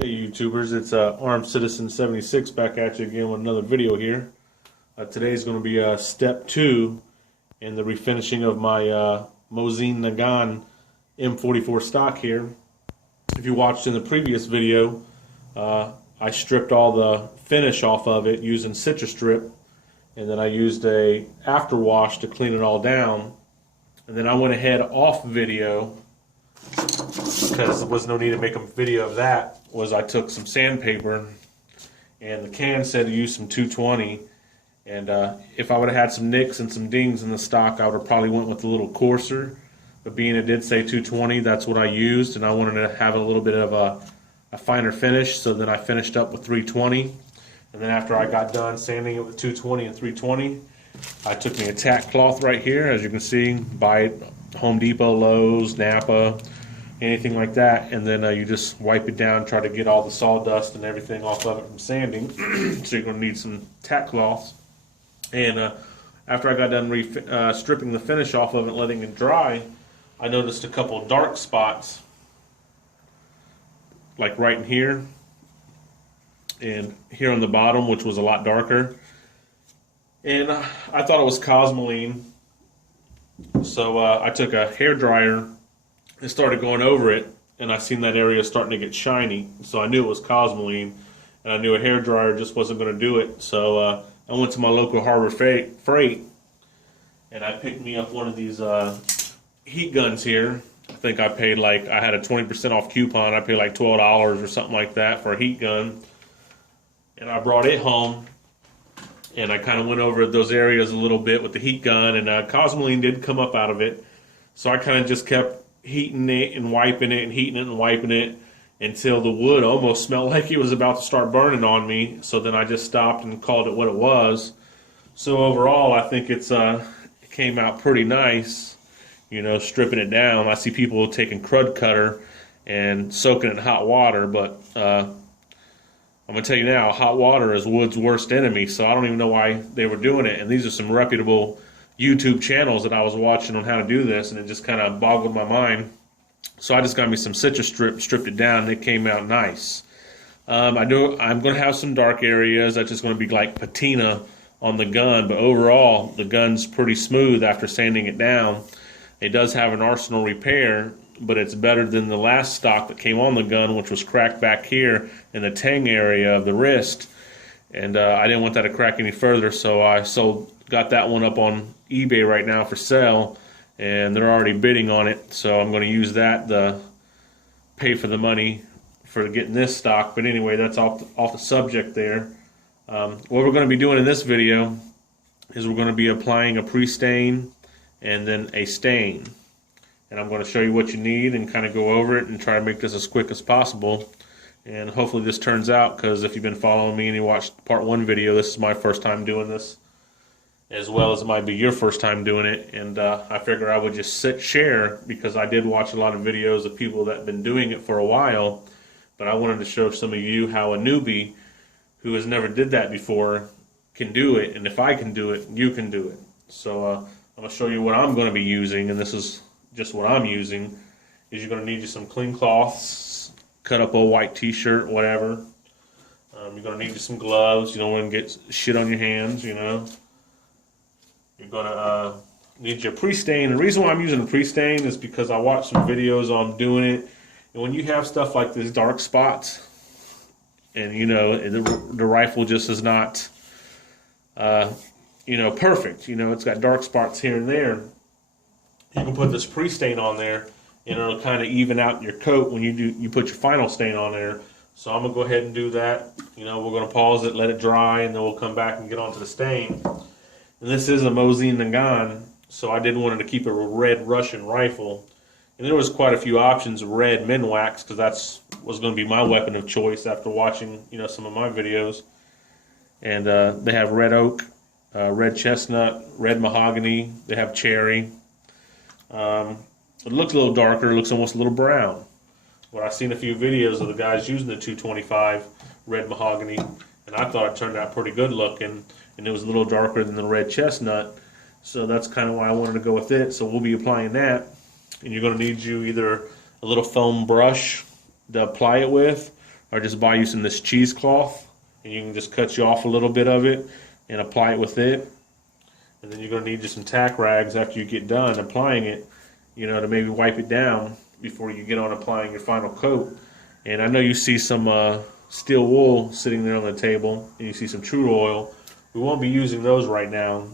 Hey YouTubers, it's Armed Citizen 76 back at you again with another video here. Today's going to be step 2 in the refinishing of my Mosin Nagant M44 stock here. If you watched in the previous video, I stripped all the finish off of it using citrus strip, and then I used a after wash to clean it all down. And then I went ahead off video, because there was no need to make a video of that, was I took some sandpaper, and the can said to use some 220, and if I would have had some nicks and some dings in the stock, I would have probably went with a little coarser, but being it did say 220, that's what I used, and I wanted to have a little bit of a finer finish, so then I finished up with 320, and then after I got done sanding it with 220 and 320, I took me a tack cloth right here, as you can see, buy Home Depot, Lowe's, Napa, anything like that, and then you just wipe it down, try to get all the sawdust and everything off of it from sanding. So you're going to need some tack cloths. And after I got done stripping the finish off of it and letting it dry, I noticed a couple dark spots, like right in here and here on the bottom, which was a lot darker. And I thought it was cosmoline, so I took a hair dryer and started going over it, and I seen that area starting to get shiny, so I knew it was cosmoline, and I knew a hair dryer just wasn't going to do it. So I went to my local Harbor Freight, and I picked me up one of these heat guns here. I think I paid I had a 20% off coupon. I paid like $12 or something like that for a heat gun, and I brought it home, and I kind of went over those areas a little bit with the heat gun, and cosmoline did come up out of it, so I kind of just kept heating it and wiping it and heating it and wiping it until the wood almost smelled like it was about to start burning on me. So then I just stopped and called it what it was. So overall, I think it came out pretty nice, you know, stripping it down. I see people taking crud cutter and soaking it in hot water, but I'm gonna tell you now, hot water is wood's worst enemy, so I don't even know why they were doing it. And these are some reputable YouTube channels that I was watching on how to do this, and it just kind of boggled my mind. So I just got me some citrus strip, stripped it down, and it came out nice. I'm going to have some dark areas. That's just going to be like patina on the gun, but overall the gun's pretty smooth after sanding it down. It does have an arsenal repair, but it's better than the last stock that came on the gun, which was cracked back here in the tang area of the wrist, and I didn't want that to crack any further, so I got that one up on eBay right now for sale, and they're already bidding on it, so I'm going to use that to pay for the money for getting this stock. But anyway, that's off the subject there. What we're going to be doing in this video is we're going to be applying a pre-stain and then a stain, and I'm going to show you what you need and kind of go over it and try to make this as quick as possible. And hopefully this turns out, because if you've been following me and you watched part 1 video, this is my first time doing this, as well as it might be your first time doing it. And I figure I would just share, because I did watch a lot of videos of people that have been doing it for a while, but I wanted to show some of you how a newbie who has never did that before can do it, and if I can do it, you can do it. So I'm going to show you what I'm going to be using, and this is just what I'm using. Is you're going to need you some clean cloths, cut up a white t-shirt, whatever. You're going to need you some gloves. You don't want to get shit on your hands, you know. You're going to need your pre-stain. The reason why I'm using a pre-stain is because I watched some videos on doing it. And when you have stuff like this, dark spots, and you know, the rifle just is not, you know, perfect. You know, it's got dark spots here and there. You can put this pre-stain on there, and it'll kind of even out your coat when you put your final stain on there. So I'm going to go ahead and do that. You know, we're going to pause it, let it dry, and then we'll come back and get onto the stain. And this is a Mosin Nagant, so I didn't want to keep a red Russian rifle. And there was quite a few options of red Minwax, because that's was going to be my weapon of choice after watching, you know, some of my videos. And they have red oak, red chestnut, red mahogany. They have cherry. It looks a little darker. It looks almost a little brown. But I've seen a few videos of the guys using the 225 red mahogany, and I thought it turned out pretty good looking. And it was a little darker than the red chestnut, so that's kind of why I wanted to go with it. So we'll be applying that, and you're going to need you either a little foam brush to apply it with, or just buy you some this cheesecloth, and you can just cut you off a little bit of it and apply it with it. And then you're going to need just some tack rags after you get done applying it, you know, to maybe wipe it down before you get on applying your final coat. And I know you see some steel wool sitting there on the table, and you see some True Oil. We won't be using those right now.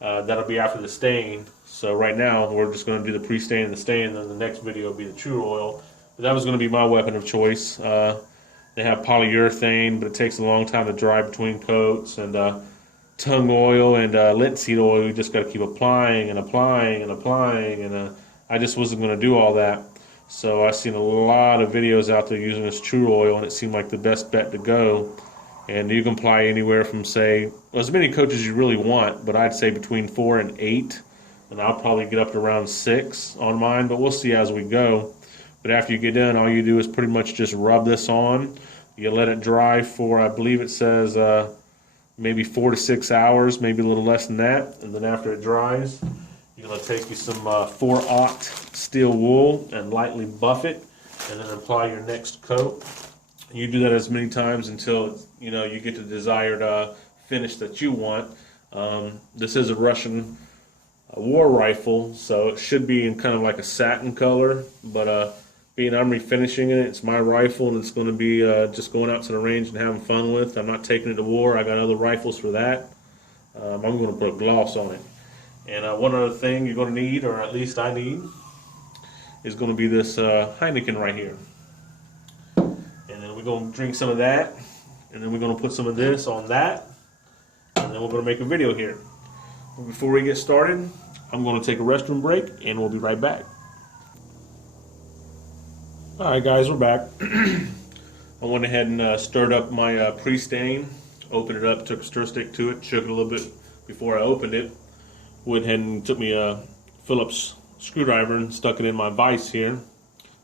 That'll be after the stain. So right now we're just going to do the pre-stain and the stain, and then the next video will be the True Oil. But that was going to be my weapon of choice. They have polyurethane, but it takes a long time to dry between coats, and tung oil and linseed oil. You just got to keep applying and applying and applying, and I just wasn't going to do all that. So I've seen a lot of videos out there using this True Oil, and it seemed like the best bet to go. And you can apply anywhere from, say, well, as many coats as you really want, but I'd say between 4 and 8, and I'll probably get up to around 6 on mine, but we'll see as we go. But after you get done, all you do is pretty much just rub this on. You let it dry for, I believe it says, maybe 4 to 6 hours, maybe a little less than that. And then after it dries, you're going to take you some 4/0 steel wool and lightly buff it, and then apply your next coat. And you do that as many times until you get the desired finish that you want. This is a Russian war rifle, so it should be in kind of like a satin color, but being I'm refinishing it, it's my rifle, and it's going to be just going out to the range and having fun with. I'm not taking it to war. I got other rifles for that. I'm going to put a gloss on it. And one other thing you're going to need, or at least I need, is going to be this Heineken right here. And then we're going to drink some of that, and then we're going to put some of this on that, and then we're going to make a video here. But before we get started, I'm going to take a restroom break, and we'll be right back. Alright guys, we're back. I went ahead and stirred up my pre-stain, opened it up, took a stir stick to it, shook it a little bit before I opened it. Went ahead and took me a Phillips screwdriver and stuck it in my vise here.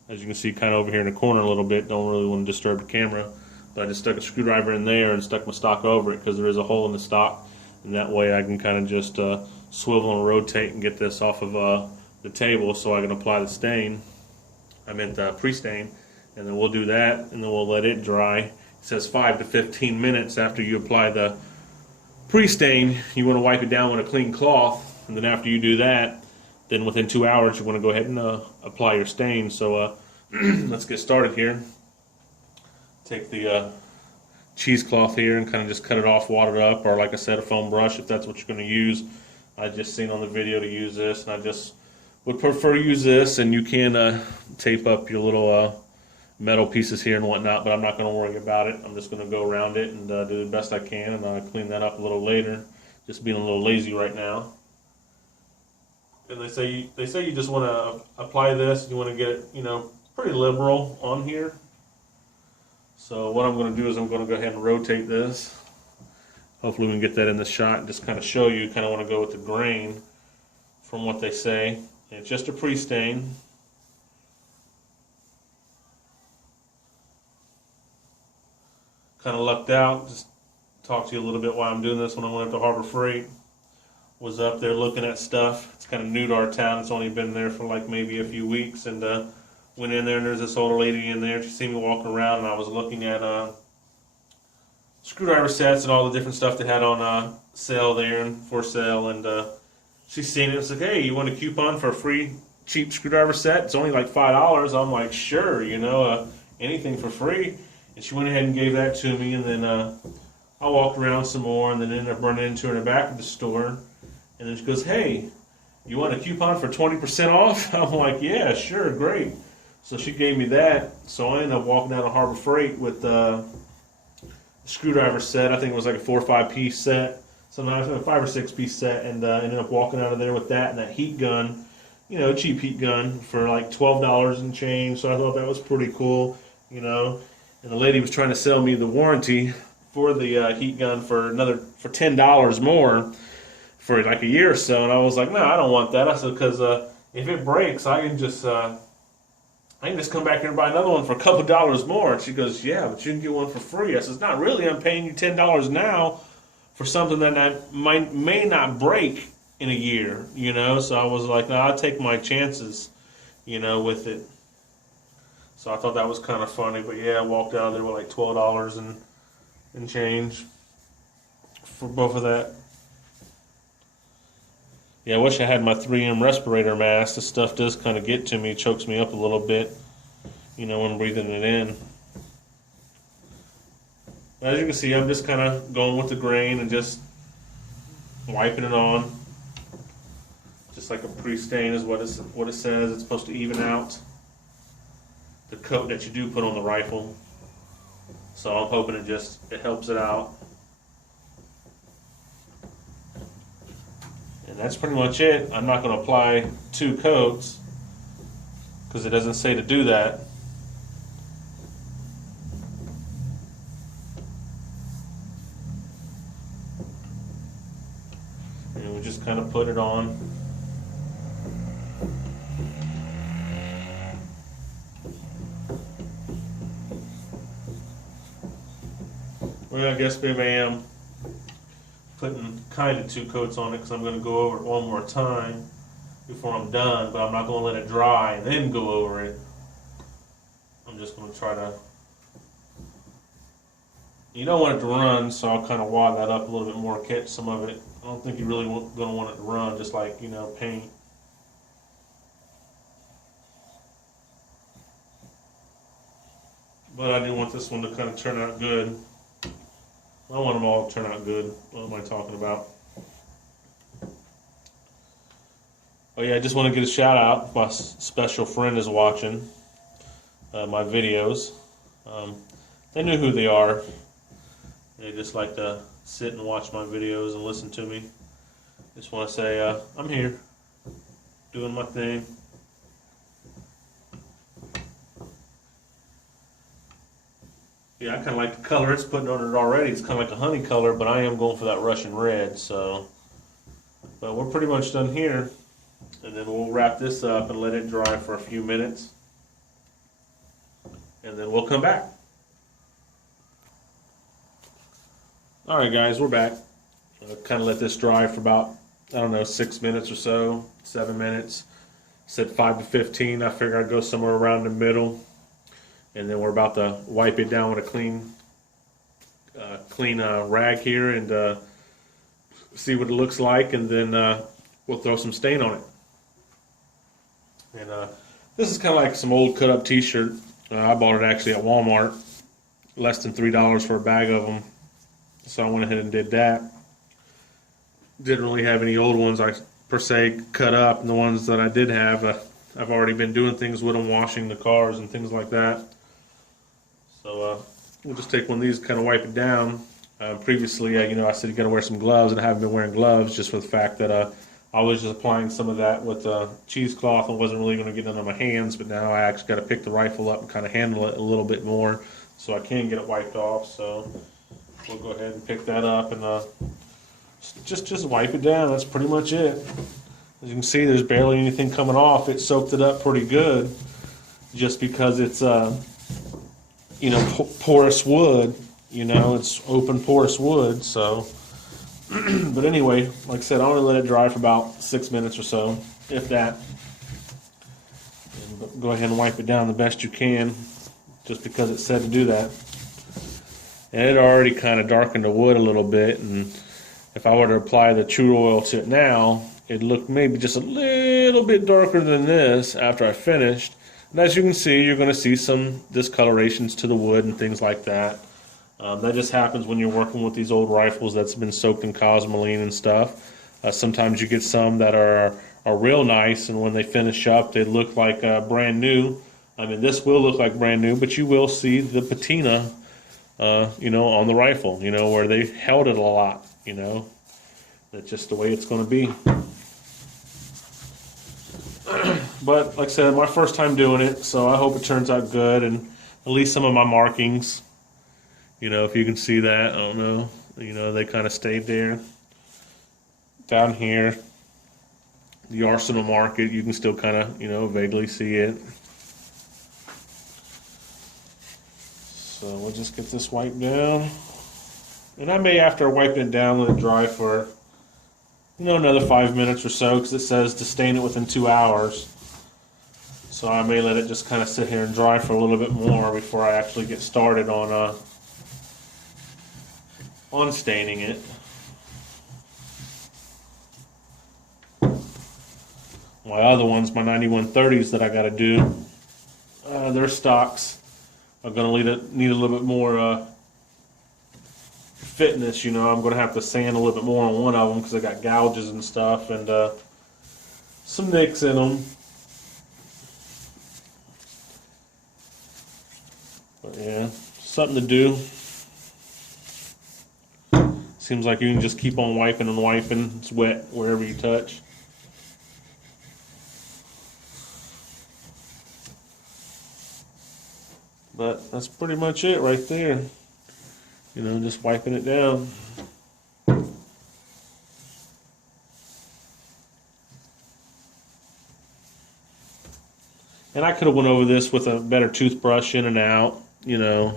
As you can see, kind of over here in the corner a little bit. Don't really want to disturb the camera, but I just stuck a screwdriver in there and stuck my stock over it because there is a hole in the stock, and that way I can kind of just swivel and rotate and get this off of the table so I can apply the stain. I meant pre-stain, and then we'll do that, and then we'll let it dry. It says 5 to 15 minutes after you apply the pre-stain. You want to wipe it down with a clean cloth, and then after you do that, then within 2 hours you want to go ahead and apply your stain. So let's get started here. Take the cheesecloth here and kind of just cut it off, wad it up, or like I said, a foam brush if that's what you're going to use. I just seen on the video to use this, and I just would prefer to use this, and you can tape up your little metal pieces here and whatnot, but I'm not going to worry about it. I'm just going to go around it and do the best I can, and I'll clean that up a little later. Just being a little lazy right now. And they say you just want to apply this, and you want to get it, pretty liberal on here. So what I'm going to do is I'm going to go ahead and rotate this. Hopefully we can get that in the shot and just kind of show you. Kind of want to go with the grain from what they say. It's just a pre-stain. Kind of lucked out. Just talk to you a little bit why I'm doing this. When I went up to Harbor Freight, was up there looking at stuff. It's kind of new to our town. It's only been there for like maybe a few weeks, and went in there, and there's this older lady in there. She seen me walking around, and I was looking at screwdriver sets and all the different stuff they had on sale there and for sale, and she's seen it and said, "Hey, you want a coupon for a free cheap screwdriver set? It's only like $5. I'm like, "Sure, anything for free." And she went ahead and gave that to me, and then I walked around some more, and then ended up running into her in the back of the store. And then she goes, "Hey, you want a coupon for 20% off?" I'm like, "Yeah, sure, great." So she gave me that. So I ended up walking down to Harbor Freight with a screwdriver set. I think it was like a 4 or 5 piece set. Sometimes a 5 or 6 piece set, and ended up walking out of there with that and that heat gun, cheap heat gun for like $12 and change. So I thought that was pretty cool, And the lady was trying to sell me the warranty for the heat gun for $10 more for like a year or so, and I was like, "No, I don't want that." I said, "Because if it breaks, I can just come back here and buy another one for a couple dollars more." And she goes, "Yeah, but you can get one for free." I says, "Not really. I'm paying you $10 now for something that may not break in a year, So I was like, "No, I'll take my chances, with it." So I thought that was kind of funny. But yeah, I walked out of there with like $12 and change for both of that. Yeah, I wish I had my 3M respirator mask. This stuff does kind of get to me, chokes me up a little bit, you know, when breathing it in. As you can see, I'm just kind of going with the grain and just wiping it on. Just like a pre-stain is what it says. It's supposed to even out the coat that you do put on the rifle. So I'm hoping it helps it out. And that's pretty much it. I'm not going to apply 2 coats because it doesn't say to do that. And we just kind of put it on. Well, I guess maybe I am putting kind of 2 coats on it because I'm going to go over it one more time before I'm done, but I'm not going to let it dry and then go over it. I'm just going to try to, you don't want it to run, so I'll kind of wad that up a little bit more, catch some of it. I don't think you really going to want it to run, just like, you know, paint. But I do want this one to kind of turn out good. I want them all to turn out good. What am I talking about? Oh yeah, I just want to get a shout out. My special friend is watching my videos. They knew who they are. They just like to sit and watch my videos and listen to me. Just want to say I'm here, doing my thing. Yeah, I kind of like the color it's putting on it already. It's kind of like a honey color, but I am going for that Russian red. So, but we're pretty much done here, and then we'll wrap this up and let it dry for a few minutes, and then we'll come back. All right, guys, we're back. Kind of let this dry for about, I don't know, 6 minutes or so, 7 minutes. Said 5 to 15. I figure I'd go somewhere around the middle. And then we're about to wipe it down with a clean rag here and see what it looks like, and then we'll throw some stain on it. And this is kind of like some old cut-up T-shirt. I bought it actually at Walmart, less than $3 for a bag of them. So I went ahead and did that. Didn't really have any old ones I per se cut up, and the ones that I did have, I've already been doing things with them, washing the cars and things like that. So we'll just take one of these, kind of wipe it down. Previously, you know, I said you got to wear some gloves, and I haven't been wearing gloves just for the fact that I was just applying some of that with cheesecloth and wasn't really going to get under my hands. But now I actually got to pick the rifle up and kind of handle it a little bit more so I can get it wiped off. So we'll go ahead and pick that up and just wipe it down. That's pretty much it. As you can see, there's barely anything coming off. It soaked it up pretty good just because it's you know, porous wood, you know, it's open porous wood, so, but anyway, like I said, I only let it dry for about 6 minutes or so, if that, and go ahead and wipe it down the best you can, just because it said to do that. And it already kind of darkened the wood a little bit, and if I were to apply the True Oil to it now, it'd look maybe just a little bit darker than this after I finished. And as you can see, you're going to see some discolorations to the wood and things like that. That just happens when you're working with these old rifles that's been soaked in cosmoline and stuff. Sometimes you get some that are real nice, and when they finish up, they look like brand new. I mean, this will look like brand new, but you will see the patina, you know, on the rifle, you know, where they held it a lot, you know. That's just the way it's going to be. But like I said, my first time doing it, so I hope it turns out good, and at least some of my markings, you know, if you can see that, I don't know, you know, they kind of stayed there. Down here, the Arsenal market, you can still kind of, you know, vaguely see it. So we'll just get this wiped down. And I may, after wiping it down, let it dry for, you know, another 5 minutes or so, because it says to stain it within 2 hours. So I may let it just kind of sit here and dry for a little bit more before I actually get started on staining it. My other ones, my 9130s that I got to do, their stocks are going to need a little bit more fitness. You know, I'm going to have to sand a little bit more on one of them because I got gouges and stuff and some nicks in them. But yeah, something to do. Seems like you can just keep on wiping and wiping. It's wet wherever you touch. But that's pretty much it right there. You know, just wiping it down. And I could have went over this with a better toothbrush in and out, you know,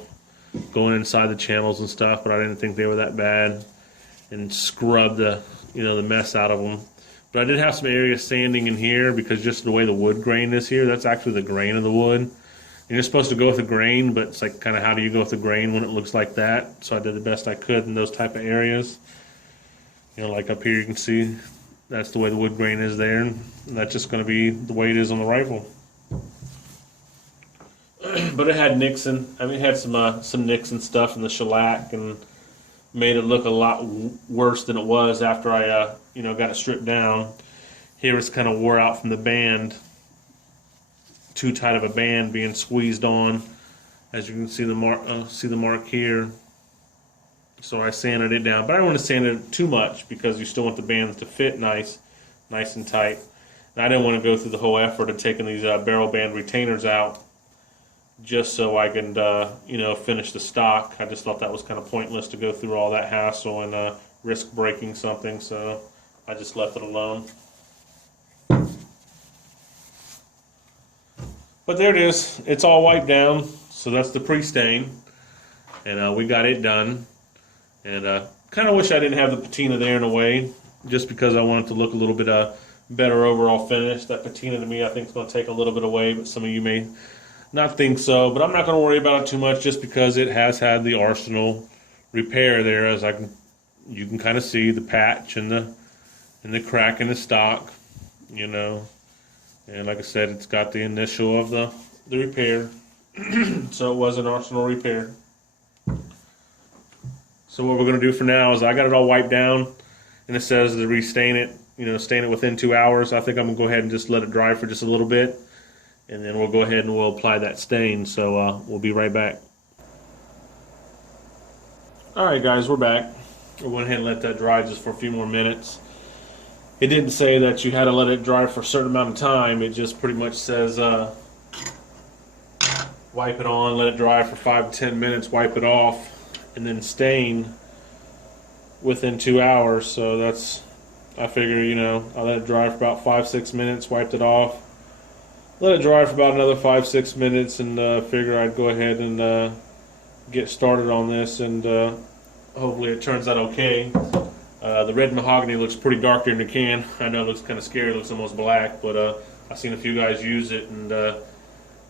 going inside the channels and stuff, but I didn't think they were that bad. And scrub the, you know, the mess out of them. But I did have some area sanding in here because just the way the wood grain is here, that's actually the grain of the wood. And you're supposed to go with the grain, but it's like kind of how do you go with the grain when it looks like that? So I did the best I could in those type of areas. You know, like up here you can see that's the way the wood grain is there, and that's just going to be the way it is on the rifle. But it had nicks and I mean, it had some nicks and stuff in the shellac, and made it look a lot worse than it was after I you know, got it stripped down. Here it's kind of wore out from the band. Too tight of a band being squeezed on, as you can see the mark here. So I sanded it down, but I don't want to sand it too much because you still want the bands to fit nice and tight. And I didn't want to go through the whole effort of taking these barrel band retainers out just so I can you know, finish the stock. I just thought that was kind of pointless to go through all that hassle and risk breaking something, so I just left it alone. But there it is. It's all wiped down. So that's the pre-stain. And we got it done. And kind of wish I didn't have the patina there in a way, just because I want it to look a little bit better overall finish. That patina to me I think is going to take a little bit away, but some of you may not think so. But I'm not going to worry about it too much just because it has had the Arsenal repair there, as you can kind of see the patch and the crack in the stock, you know. And like I said, it's got the initial of the repair. So it was an Arsenal repair. So what we're going to do for now is I got it all wiped down, and it says to restain it, you know, stain it within 2 hours. I think I'm going to go ahead and just let it dry for just a little bit, and then we'll go ahead and we'll apply that stain. So we'll be right back. Alright guys, we're back. We went ahead and let that dry just for a few more minutes. It didn't say that you had to let it dry for a certain amount of time. It just pretty much says wipe it on, let it dry for 5 to 10 minutes, wipe it off, and then stain within 2 hours. So that's, I figure, you know, I let it dry for about 5-6 minutes, wiped it off, let it dry for about another 5-6 minutes, and figure I'd go ahead and get started on this, and hopefully it turns out okay. The red mahogany looks pretty dark here in the can. I know it looks kind of scary, it looks almost black, but I've seen a few guys use it, and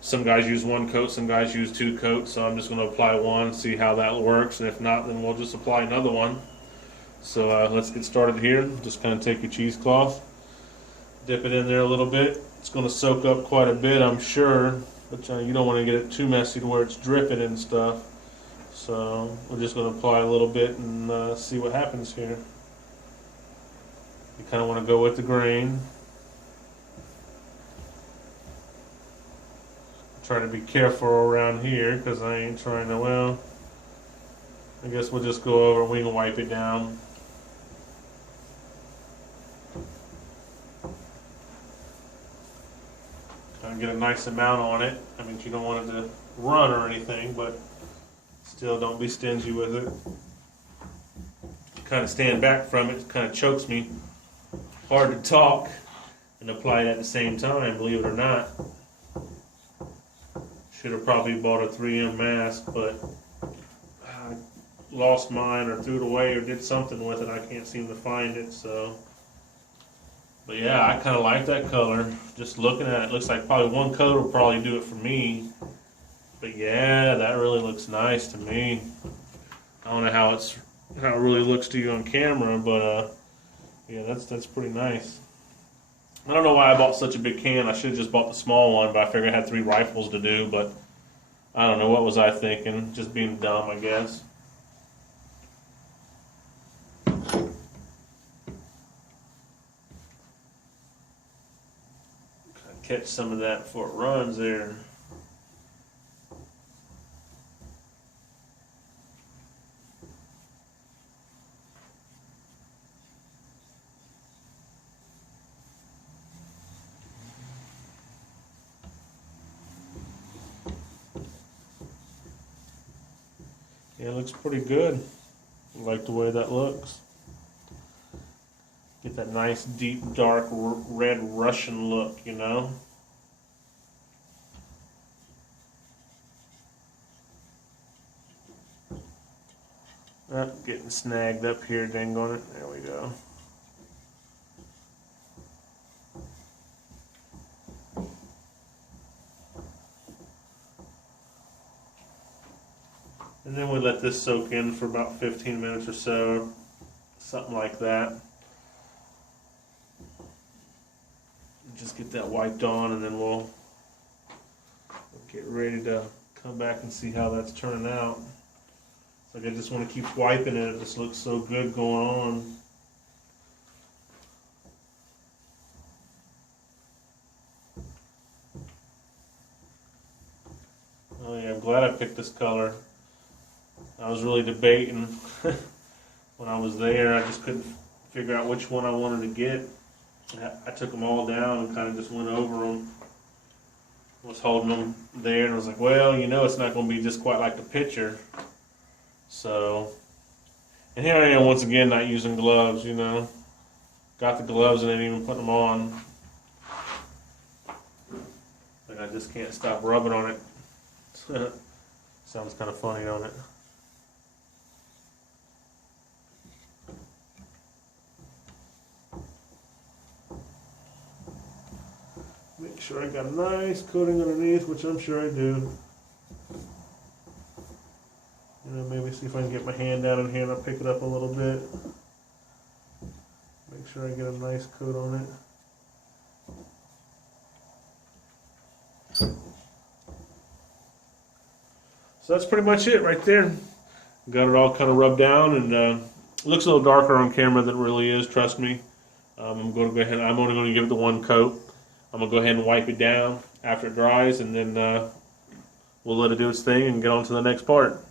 some guys use 1 coat, some guys use 2 coats, so I'm just going to apply 1, see how that works, and if not, then we'll just apply another one. So let's get started here. Just kind of take your cheesecloth, dip it in there a little bit. It's going to soak up quite a bit, I'm sure, but you don't want to get it too messy to where it's dripping and stuff. So we're just going to apply a little bit and see what happens here. You kind of want to go with the grain. Try to be careful around here because I ain't trying to, well, I guess we'll just go over and we can wipe it down. Kind of get a nice amount on it. I mean, you don't want it to run or anything, but still don't be stingy with it. Kind of stand back from it, it kind of chokes me. Hard to talk and apply it at the same time, believe it or not. Should have probably bought a 3M mask, but I lost mine or threw it away or did something with it. I can't seem to find it, so. But yeah, I kind of like that color. Just looking at it, looks like probably one coat will probably do it for me. But yeah, that really looks nice to me. I don't know how it really looks to you on camera, but yeah, that's pretty nice. I don't know why I bought such a big can. I should have just bought the small one, but I figured I had 3 rifles to do. But I don't know, what was I thinking? Just being dumb, I guess. Catch some of that before it runs there. Yeah, it looks pretty good. I like the way that looks. Get that nice, deep, dark, red Russian look, you know? Getting snagged up here, dang on it. There we go. And then we let this soak in for about 15 minutes or so, something like that. Just get that wiped on, and then we'll get ready to come back and see how that's turning out. It's like I just want to keep wiping it. It just looks so good going on. Oh yeah, I'm glad I picked this color. I was really debating when I was there. I just couldn't figure out which one I wanted to get. I took them all down and kind of just went over them. Was holding them there, and I was like, well, you know, it's not going to be just quite like the picture. So, and here I am once again not using gloves, you know. Got the gloves and didn't even put them on. Like I just can't stop rubbing on it. Sounds kind of funny, don't it? Make sure I got a nice coating underneath, which I'm sure I do. You know, maybe see if I can get my hand down in here and I'll pick it up a little bit. Make sure I get a nice coat on it. So that's pretty much it right there. Got it all kind of rubbed down, and it looks a little darker on camera than it really is, trust me. I'm going to go ahead, I'm only going to give it the one coat. I'm going to go ahead and wipe it down after it dries, and then we'll let it do its thing and get on to the next part.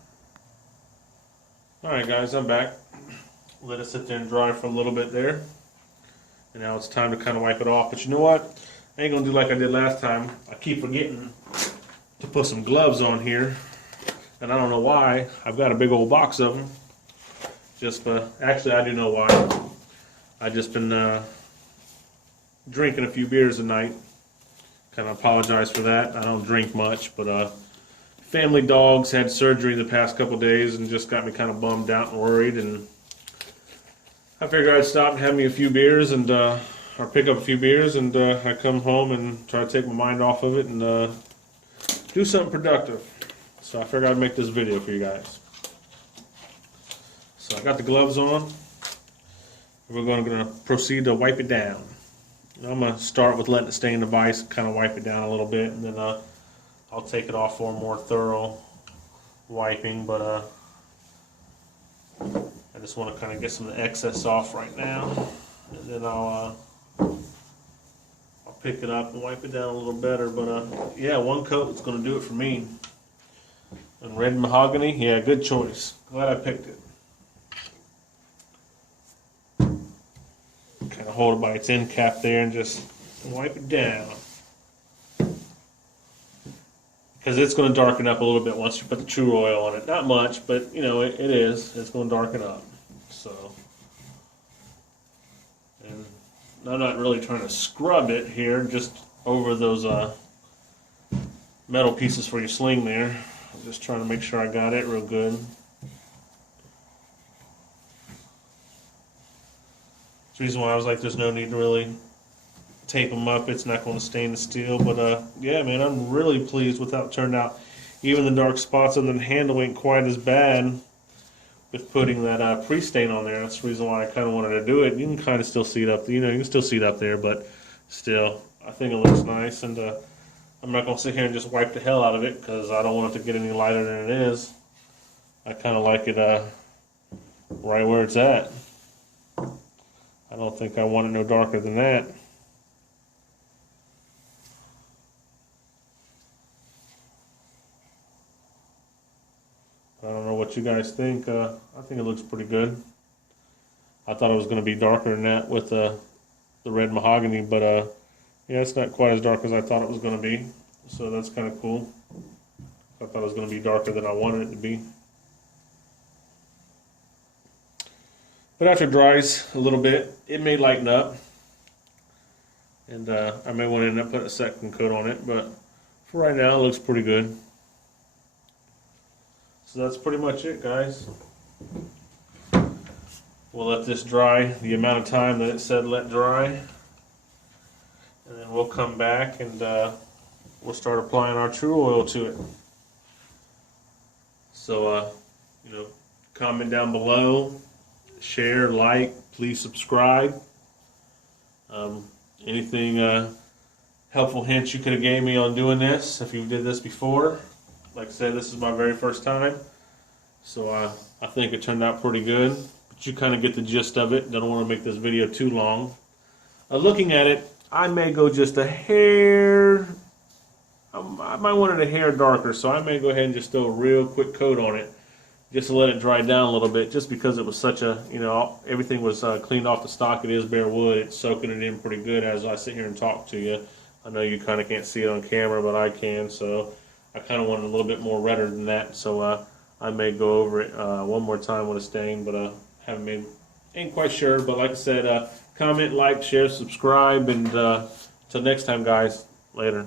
Alright guys, I'm back. Let it sit there and dry for a little bit there. And now it's time to kind of wipe it off. But you know what? I ain't going to do like I did last time. I keep forgetting to put some gloves on here. And I don't know why. I've got a big old box of them. Actually, I do know why. I've just been drinking a few beers a night. Kind of apologize for that. I don't drink much, but family dogs had surgery the past couple days and just got me kind of bummed out and worried. And I figured I'd stop and have me a few beers, and or pick up a few beers, and I come home and try to take my mind off of it and do something productive. So I figured I'd make this video for you guys. So I got the gloves on. We're going to proceed to wipe it down. I'm going to start with letting it stay in the vise, kind of wipe it down a little bit, and then I'll take it off for a more thorough wiping. But I just want to kind of get some of the excess off right now, and then I'll pick it up and wipe it down a little better. But yeah, one coat is going to do it for me. And red mahogany, yeah, good choice. Glad I picked it. Kind of hold it by its end cap there and just wipe it down. Because it's going to darken up a little bit once you put the true oil on it. Not much, but you know, it is. It's going to darken up. So, and I'm not really trying to scrub it here, just over those metal pieces for your sling there. I'm just trying to make sure I got it real good. That's the reason why I was like, there's no need to really tape them up. It's not going to stain the steel. But yeah, man, I'm really pleased with how it turned out. Even the dark spots on the handle ain't quite as bad with putting that pre-stain on there. That's the reason why I kind of wanted to do it. You can kind of still see it up, you know, you can still see it up there, but still, I think it looks nice. And I'm not going to sit here and just wipe the hell out of it because I don't want it to get any lighter than it is. I kind of like it right where it's at. I don't think I want it no darker than that. I don't know what you guys think. I think it looks pretty good. I thought it was going to be darker than that with the red mahogany, but yeah, it's not quite as dark as I thought it was going to be. So that's kind of cool. I thought it was going to be darker than I wanted it to be. But after it dries a little bit, it may lighten up. And I may want to end up putting a second coat on it, but for right now, it looks pretty good. So that's pretty much it, guys. We'll let this dry the amount of time that it said let dry. And then we'll come back and we'll start applying our true oil to it. So, you know, comment down below, share, like, please subscribe. Anything helpful hints you could have gave me on doing this if you did this before. Like I said, this is my very first time, so I think it turned out pretty good. But you kind of get the gist of it. Don't want to make this video too long. Looking at it, I may go just a hair. I might want it a hair darker, so I may go ahead and just throw a real quick coat on it, just to let it dry down a little bit. Just because it was such a, you know, everything was cleaned off the stock. It is bare wood. It's soaking it in pretty good as I sit here and talk to you. I know you kind of can't see it on camera, but I can. So I kind of wanted a little bit more redder than that, so I may go over it one more time with a stain, but ain't quite sure. But like I said, comment, like, share, subscribe, and till next time, guys. Later.